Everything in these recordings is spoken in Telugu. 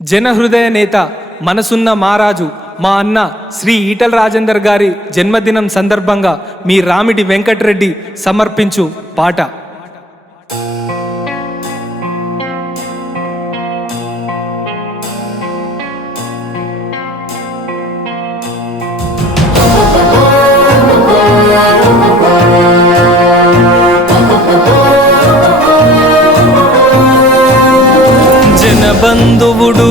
జనహృదయ నేత మనసున్న మారాజు మా అన్న శ్రీ ఈటల రాజేందర్ గారి జన్మదినం సందర్భంగా మీ రామిడి వెంకటరెడ్డి సమర్పించు పాట. బంధువుడు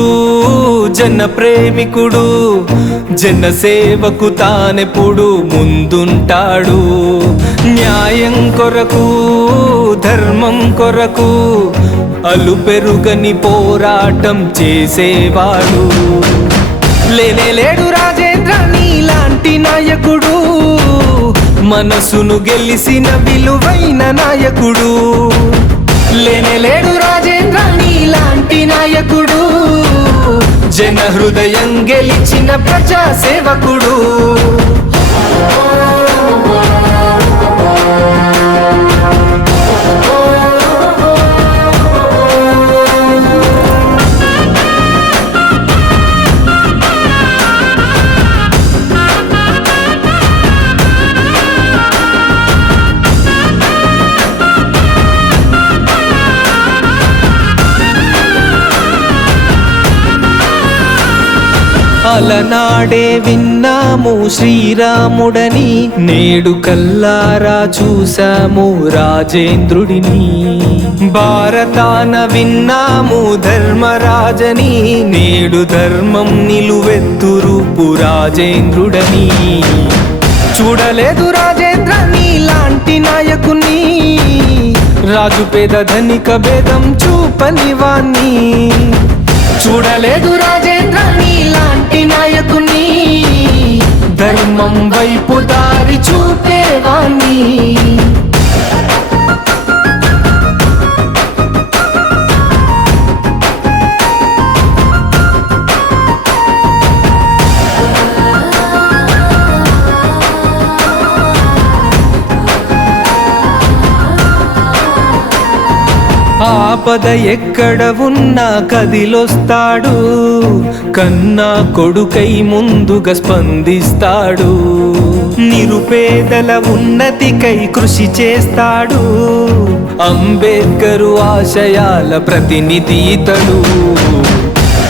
జన ప్రేమికుడు జన సేవకు తానెప్పుడు ముందుంటాడు. న్యాయం కొరకు ధర్మం కొరకు అలు పెరుగని పోరాటం చేసేవాడు. లేనే లేడు రాజేంద్ర నీలాంటి నాయకుడు మనసును గెలిసిన విలువైన నాయకుడు. హృదయం గెలిచిన ప్రజా సేవకుడు అలనాడే విన్నాము శ్రీరాముడని. నేడు కల్లారా చూసాము రాజేంద్రుడిని. భారతాన విన్నాము ధర్మరాజని. నేడు ధర్మం నిలువెత్తురూపు రాజేంద్రుడని. చూడలేదు రాజేంద్ర నీలాంటి నాయకుని. రాజు పేద ధనిక భేదం చూపని వాణ్ణి. చూడలేదు రాజ ధర్మం వైపు ఆపద ఎక్కడ ఉన్నా కదిలొస్తాడు. కన్నా కొడుకై ముందుగా స్పందిస్తాడు. నిరుపేదల ఉన్నతికై కృషి చేస్తాడు. అంబేద్కరు ఆశయాల ప్రతినిధి ఇతడు.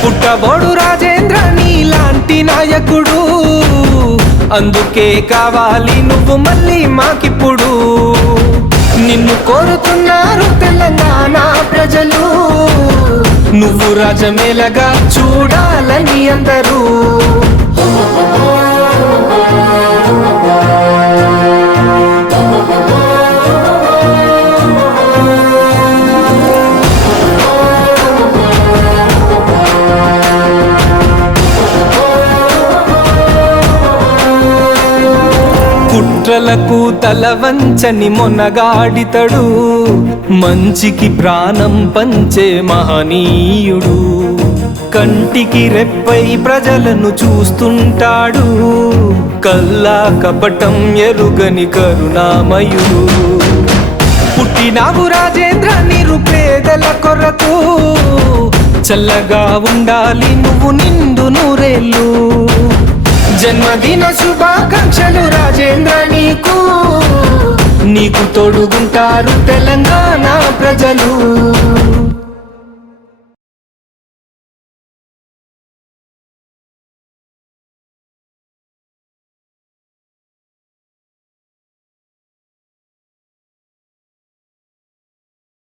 పుట్టబోడు రాజేంద్ర నీలాంటి నాయకుడు. అందుకే కావాలి నువ్వు మళ్ళీ మాకిప్పుడు నువ్వు రాజమేలగా చూడాలని అందరూ. కుట్రలకు తల వంచని మొనగాడితడు. మంచికి ప్రాణం పంచే మహనీయుడు. కంటికి రెప్పై ప్రజలను చూస్తుంటాడు. కల్లా కపటం ఎరుగని కరుణామయుడు. పుట్టినావు రాజేంద్ర నిరుపేదల కొరకు. చల్లగా ఉండాలి నువ్వు నిండు నూరేళ్ళు. జన్మదిన శుభాకాంక్షలు రాజేంద్ర నీకు. నీకు తోడుగుంటారు తెలంగాణ ప్రజలు.